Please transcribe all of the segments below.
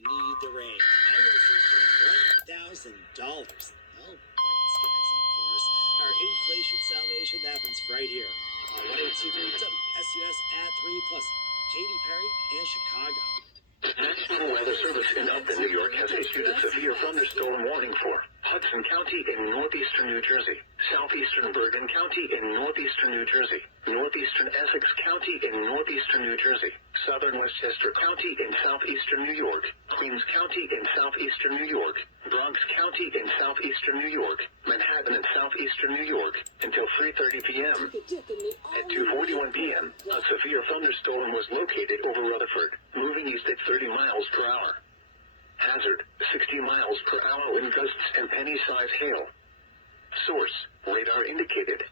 need the rain. I listened for $1,000. They'll brighten skies up for us. Our inflation salvation happens right here on 102.3 WSUS at 3 plus Katy Perry and Chicago. National Weather Service in Upton, New York has issued a severe thunderstorm warning for Hudson County in northeastern New Jersey, southeastern Bergen County in northeastern New Jersey, northeastern Essex County in northeastern New Jersey, southern Westchester County in southeastern New York, Queens County in southeastern New York, Bronx County in southeastern New York, Manhattan in southeastern New York, until 3:30 p.m. At 2:41 p.m., a severe thunderstorm was located over Rutherford, moving east at 30 miles per hour. Hazard, 60 miles per hour wind gusts and penny-size hail. Source, radar indicated.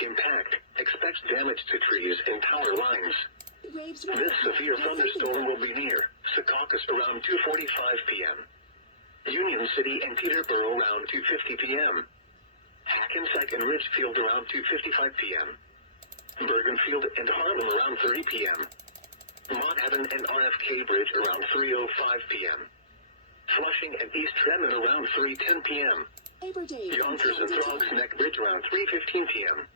Impact, expects damage to trees and power lines. This severe thunderstorm will be near Secaucus around 2:45 p.m. Union City and Peterborough around 2:50 p.m. Hackensack and Ridgefield around 2:55 p.m. Bergenfield and Harlem around 30 p.m. Manhattan and RFK Bridge around 3:05 p.m. Flushing and East Trenton around 3:10 p.m. Yonkers and Throgs Neck Bridge around 3:15 p.m.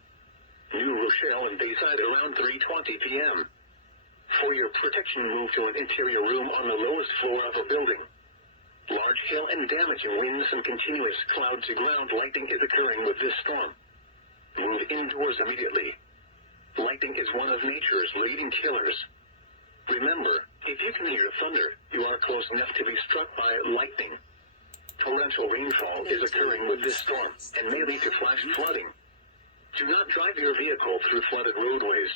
New Rochelle and Bayside around 3:20 p.m. For your protection, move to an interior room on the lowest floor of a building. Large hail and damaging winds and continuous cloud-to-ground lightning is occurring with this storm. Move indoors immediately. Lightning is one of nature's leading killers. Remember, if you can hear thunder, you are close enough to be struck by lightning. Torrential rainfall is occurring with this storm and may lead to flash flooding. Do not drive your vehicle through flooded roadways.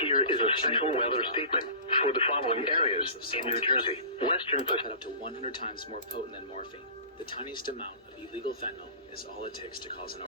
Here is a special weather statement for the following areas in New Jersey. Western Pacific. Up to 100 times more potent than morphine. The tiniest amount of illegal fentanyl is all it takes to cause an